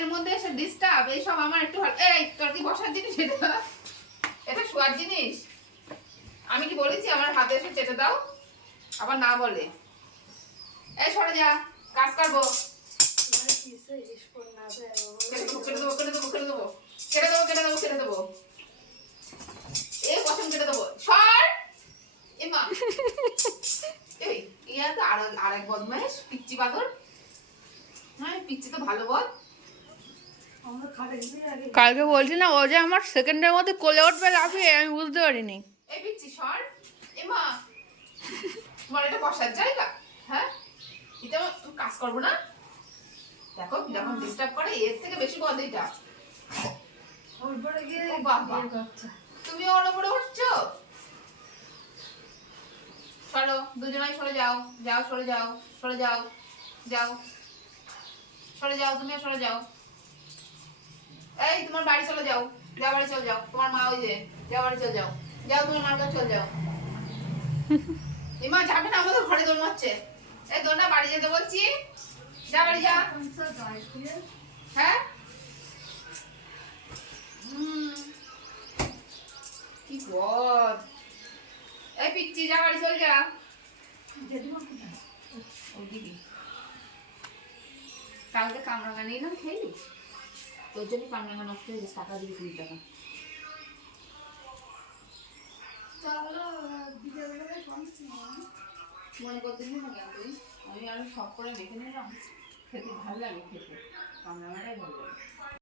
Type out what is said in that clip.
কাজের মধ্যে এসে ডিস্টার্ব এইসব আমার একটু ভালো এই, তোর কি বসার জিনিস এটা? এটা শোয়ার জিনিস? আমি কি বলেছি, আমার হাতে এসে চেটে দাও? আবার না বলে। এই সরে যা, কাজ করব। এ এই হ্যাঁ ভালো বল কালকে বলছি না, ও যে আমার সেকেন্ডের মধ্যে কোলে উঠবে লাফিয়ে, আমি বুঝতে পারিনি। হ্যাঁ? কাজ করব না? দেখো ডিস্টার্ব করে, এর থেকে বেশি বদ এটা। তুমি ওর উপরে উঠছো? সরো, দুজনাই সরে যাও। যাও, সরে যাও সরে যাও যাও। সরে যাও, তুমিও সরে যাও। এই, তোমার বাড়ি চলে যাও। যা বাড়ি চলে যাও। তোমার মা ওই যে যা বাড়ি চলে যাও। যাও তোমার মার কাছে চলে যাও। এমা যাবে না, আমাদের ঘরে দৌড় মারছে। এই দৌড় না বাড়ি যেতে বলছি। যা বাড়ি যা। হ্যাঁ? কি গদ। এই, পিচ্ছি, যা বাড়ি চল যা। কালকে কামরাঙা নিয়ে এলাম খেলি তোর জন্য কামরাঙা নষ্ট হয়ে গেছে টাকা দিবি কুড়ি টাকা। মনে করতে না কেন তুই আমি আরও সব করে মেখে নিলাম। খেতে ভালো লাগে খেতে। কামরাঙাটাই ভালো লাগে।